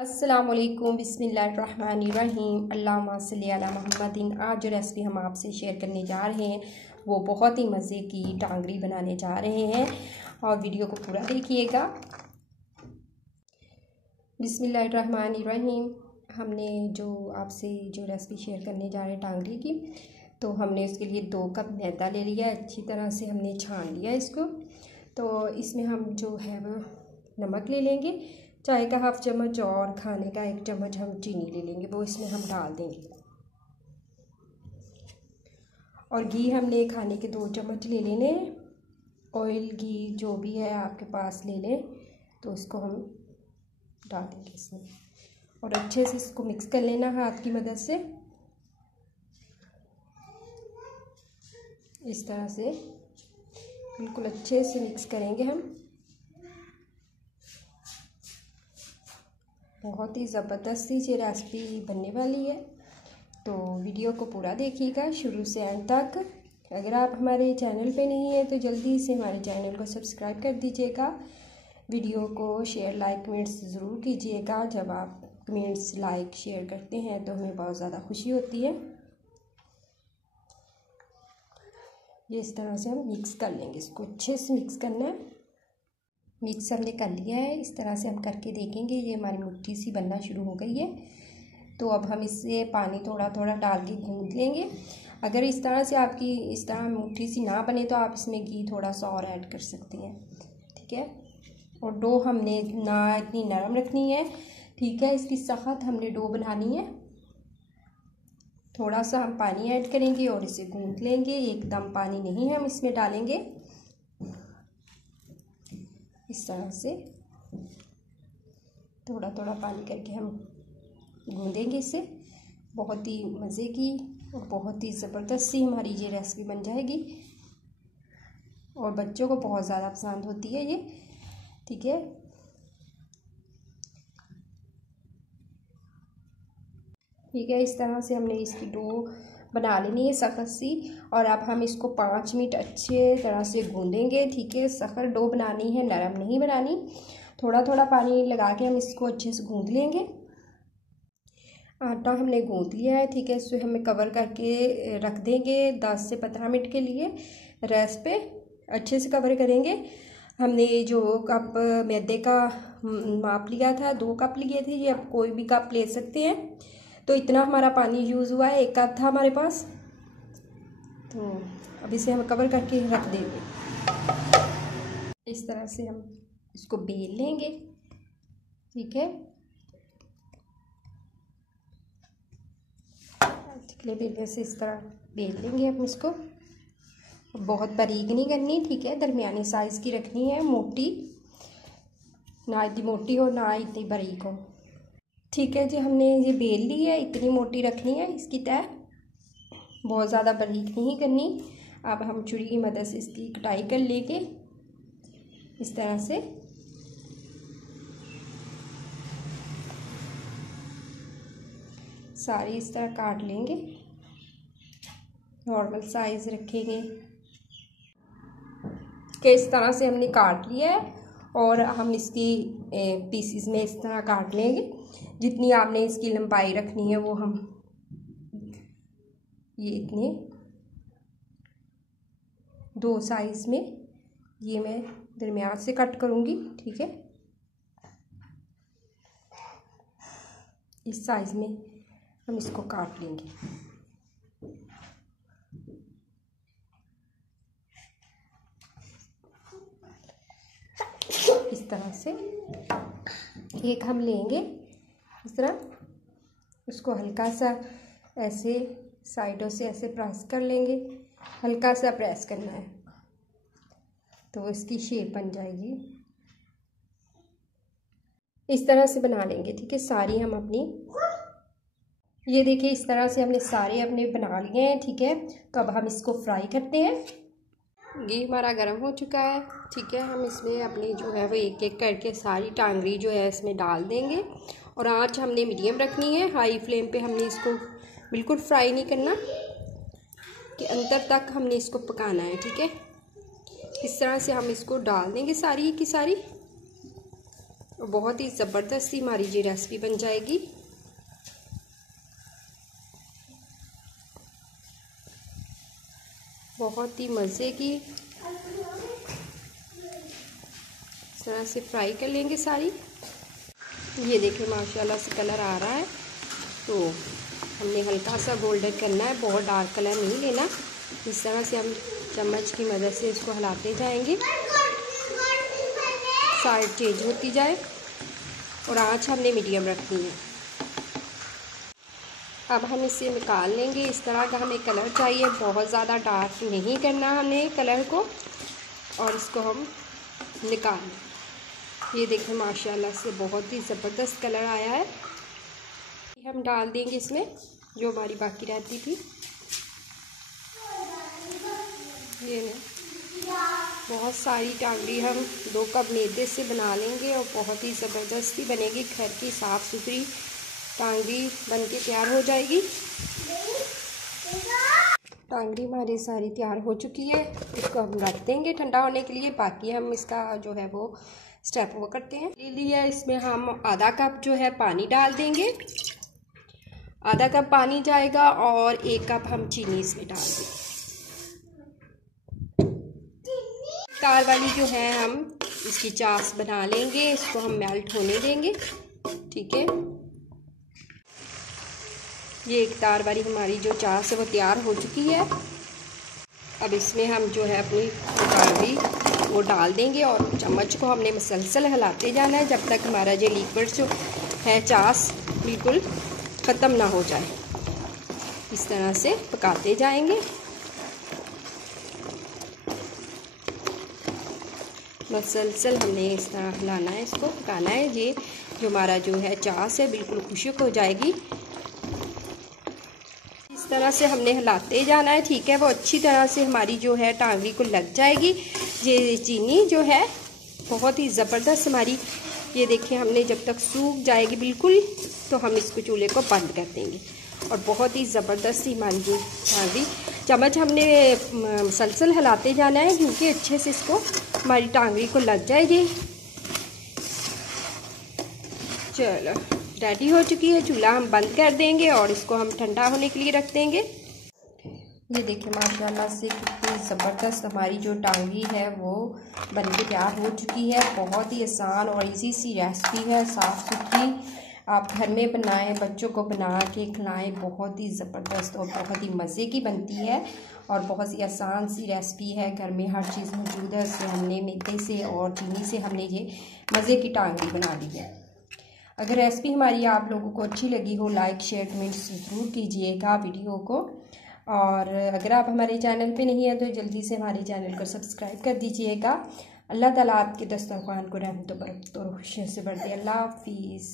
अस्सलामुअलैकुम बिस्मिल्लाहिर्रहमानिर्रहीम अल्लाहुम्मा सल्ली अला मुहम्मदिन। आज जो रेसिपी हम आपसे शेयर करने जा रहे हैं वो बहुत ही मज़े की टांगरी बनाने जा रहे हैं और वीडियो को पूरा देखिएगा। बिस्मिल्लाहिर्रहमानिर्रहीम। हमने जो आपसे जो रेसिपी शेयर करने जा रहे हैं टांगरी की, तो हमने उसके लिए 2 कप मैदा ले लिया है। अच्छी तरह से हमने छान लिया इसको। तो इसमें हम जो है वो नमक ले लेंगे, चाय का हाफ चम्मच, और खाने का 1 चम्मच हम चीनी ले लेंगे, वो इसमें हम डाल देंगे। और घी हमने खाने के 2 चम्मच ले लेने हैं। ऑयल घी जो भी है आपके पास ले लें, तो उसको हम डाल देंगे इसमें और अच्छे से इसको मिक्स कर लेना हाथ की मदद से। इस तरह से बिल्कुल अच्छे से मिक्स करेंगे हम। बहुत ही ज़बरदस्त ये रेसिपी बनने वाली है, तो वीडियो को पूरा देखिएगा शुरू से एंड तक। अगर आप हमारे चैनल पे नहीं हैं तो जल्दी से हमारे चैनल को सब्सक्राइब कर दीजिएगा। वीडियो को शेयर लाइक कमेंट्स ज़रूर कीजिएगा। जब आप कमेंट्स लाइक शेयर करते हैं तो हमें बहुत ज़्यादा खुशी होती है। ये इस तरह से हम मिक्स कर लेंगे, इसको अच्छे से मिक्स करना है। मिक्स हमने कर लिया है। इस तरह से हम करके देखेंगे, ये हमारी मुट्ठी सी बनना शुरू हो गई है। तो अब हम इससे पानी थोड़ा थोड़ा डाल के गूंद लेंगे। अगर इस तरह से आपकी इस तरह मुट्ठी सी ना बने तो आप इसमें घी थोड़ा सा और ऐड कर सकती हैं, ठीक है। और डो हमने ना इतनी नरम रखनी है, ठीक है। इसकी सख्त हमने डो बनानी है। थोड़ा सा हम पानी ऐड करेंगे और इसे गूंद लेंगे, एकदम पानी नहीं हम इसमें डालेंगे। इस तरह से थोड़ा थोड़ा पानी करके हम गूंदेंगे इसे। बहुत ही मज़े की और बहुत ही ज़बरदस्त सी हमारी ये रेसिपी बन जाएगी और बच्चों को बहुत ज़्यादा पसंद होती है ये, ठीक है। ठीक है, इस तरह से हमने इसकी डो बना लेनी है सख्त सी। और अब हम इसको 5 मिनट अच्छे तरह से गूंदेंगे, ठीक है। सख्त डो बनानी है, नरम नहीं बनानी। थोड़ा थोड़ा पानी लगा के हम इसको अच्छे से गूंद लेंगे। आटा हमने गूंद लिया है, ठीक है। इसे हमें कवर करके रख देंगे 10 से 15 मिनट के लिए रेस्ट पे। अच्छे से कवर करेंगे। हमने जो कप मैदे का माप लिया था, 2 कप लिए थे, ये आप कोई भी कप ले सकते हैं। तो इतना हमारा पानी यूज़ हुआ है, 1 कप था हमारे पास। तो अब इसे हम कवर करके रख देंगे। इस तरह से हम इसको बेल लेंगे, ठीक है। चिकले बेलने से इस तरह बेल लेंगे हम इसको। बहुत बारीक नहीं करनी, ठीक है। दरमियानी साइज़ की रखनी है, मोटी ना इतनी मोटी हो ना इतनी बारीक हो, ठीक है जी। हमने ये बेल ली है, इतनी मोटी रखनी है इसकी तह, बहुत ज़्यादा बारीक नहीं करनी। अब हम छुरी की मदद से इसकी कटाई कर लेंगे इस तरह से। सारी इस तरह काट लेंगे, नॉर्मल साइज़ रखेंगे कि इस तरह से हमने काट लिया है। और हम इसकी पीसीज में इस तरह काट लेंगे। जितनी आपने इसकी लंबाई रखनी है वो हम ये इतने 2 साइज़ में ये मैं दरमियान से कट करूँगी, ठीक है। इस साइज़ में हम इसको काट लेंगे। इस तरह से एक हम लेंगे इस तरह, उसको हल्का सा ऐसे साइडों से ऐसे प्रेस कर लेंगे। हल्का सा प्रेस करना है तो इसकी शेप बन जाएगी। इस तरह से बना लेंगे, ठीक है। सारी हम अपनी ये देखिए इस तरह से हमने सारे अपने बना लिए हैं, ठीक है। तो अब हम इसको फ्राई करते हैं। घी हमारा गर्म हो चुका है, ठीक है। हम इसमें अपनी जो है वो एक एक करके सारी टांगरी जो है इसमें डाल देंगे। और आंच हमने मीडियम रखनी है, हाई फ्लेम पे हमने इसको बिल्कुल फ्राई नहीं करना, कि अंदर तक हमने इसको पकाना है, ठीक है। इस तरह से हम इसको डाल देंगे सारी की सारी। बहुत ही ज़बरदस्त हमारी ये रेसिपी बन जाएगी। बहुत ही मज़े की। इस तरह से फ्राई कर लेंगे सारी। ये देखिए माशाल्लाह से कलर आ रहा है। तो हमने हल्का सा गोल्डन करना है, बहुत डार्क कलर नहीं लेना। इस तरह से हम चम्मच की मदद से इसको हिलाते जाएंगे, साइड चेंज होती जाए। और आँच हमने मीडियम रखनी है। अब हम इसे निकाल लेंगे। इस तरह का हमें कलर चाहिए, बहुत ज़्यादा डार्क नहीं करना हमने कलर को। और इसको हम निकाल लें। ये देखिए माशाल्लाह से बहुत ही ज़बरदस्त कलर आया है। हम डाल देंगे इसमें जो हमारी बाकी रहती थी। ये नहीं, बहुत सारी टांगरी हम 2 कप मैदे से बना लेंगे और बहुत ही ज़बरदस्ती बनेगी। घर की साफ़ सुथरी टांगरी बन के तैयार हो जाएगी। टांगरी हमारी सारी तैयार हो चुकी है। इसको हम रख देंगे ठंडा होने के लिए। बाकी हम इसका जो है वो स्टेप वो करते हैं। ले लिया, इसमें हम आधा कप जो है पानी डाल देंगे। आधा कप पानी जाएगा और 1 कप हम चीनी इसमें डाल देंगे। तार वाली जो है हम इसकी चास बना लेंगे। इसको हम मेल्ट होने देंगे। ठीक है, ये एक तार वाली हमारी जो चास है वो तैयार हो चुकी है। अब इसमें हम जो है अपनी टांगरी वो डाल देंगे और चम्मच को हमने मुसलसल हिलाते जाना है जब तक हमारा ये लिक्विड जो है चास बिल्कुल ख़त्म ना हो जाए। इस तरह से पकाते जाएंगे। मुसलसल हमने इस तरह हिलाना है, इसको पकाना है। ये जो हमारा जो है चास है बिल्कुल खुश्क हो जाएगी। इस तरह से हमने हिलाते जाना है। ठीक है, वो अच्छी तरह से हमारी जो है टांगरी को लग जाएगी। ये चीनी जो है बहुत ही ज़बरदस्त हमारी, ये देखिए हमने जब तक सूख जाएगी बिल्कुल तो हम इसको चूल्हे को बंद कर देंगे। और बहुत ही ज़बरदस्त हमारी ये टांगरी, चम्मच हमने मुसलसल हिलाते जाना है क्योंकि अच्छे से इसको हमारी टांगरी को लग जाएगी। चलो रेडी हो चुकी है। चूल्हा हम बंद कर देंगे और इसको हम ठंडा होने के लिए रख देंगे। ये देखिए माशाल्लाह से कितनी ज़बरदस्त हमारी जो टांगरी है वो बनके तैयार हो चुकी है। बहुत ही आसान और इजी सी रेसिपी है, साफ़ सुथरी। आप घर में बनाएं, बच्चों को बना के खिलाएं। बहुत ही ज़बरदस्त और बहुत ही मज़े की बनती है और बहुत ही आसान सी रेसिपी है। घर में हर चीज़ मौजूद है। उससे हमने मैदे से और चीनी से हमने ये मज़े की टांगरी बना ली है। अगर रेसिपी हमारी आप लोगों को अच्छी लगी हो, लाइक शेयर कमेंट ज़रूर कीजिएगा वीडियो को। और अगर आप हमारे चैनल पे नहीं हैं तो जल्दी से हमारे चैनल को सब्सक्राइब कर दीजिएगा। अल्लाह ताला आपके दस्तरख़्वान को रहमत और बरकत और खुशियों से भर दे। अल्लाह हाफिज़।